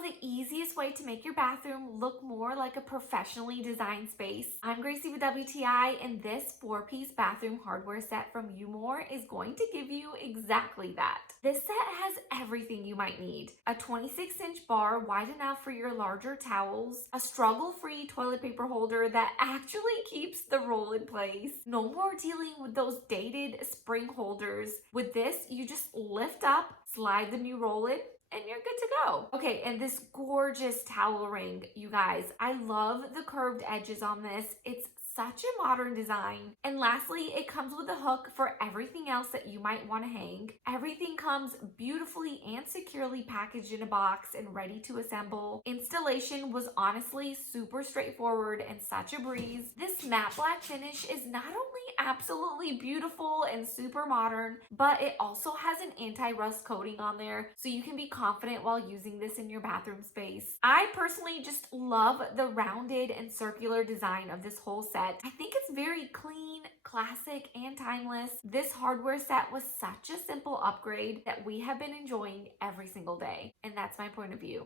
the easiest way to make your bathroom look more like a professionally designed space. I'm Gracie with WTI, and this 4-piece bathroom hardware set from YUMORE is going to give you exactly that. This set has everything you might need. A 26-inch bar wide enough for your larger towels, a struggle-free toilet paper holder that actually keeps the roll in place. No more dealing with those dated spring holders. With this, you just lift up, slide the new roll in, and you're good to go. Okay, and this gorgeous towel ring, you guys. I love the curved edges on this. It's such a modern design. And lastly, it comes with a hook for everything else that you might want to hang. Everything comes beautifully and securely packaged in a box and ready to assemble. Installation was honestly super straightforward and such a breeze. This matte black finish is not only absolutely beautiful and super modern, but it also has an anti-rust coating on there, so you can be confident while using this in your bathroom space. I personally just love the rounded and circular design of this whole set. I think it's very clean, classic, and timeless. This hardware set was such a simple upgrade that we have been enjoying every single day, and that's my point of view.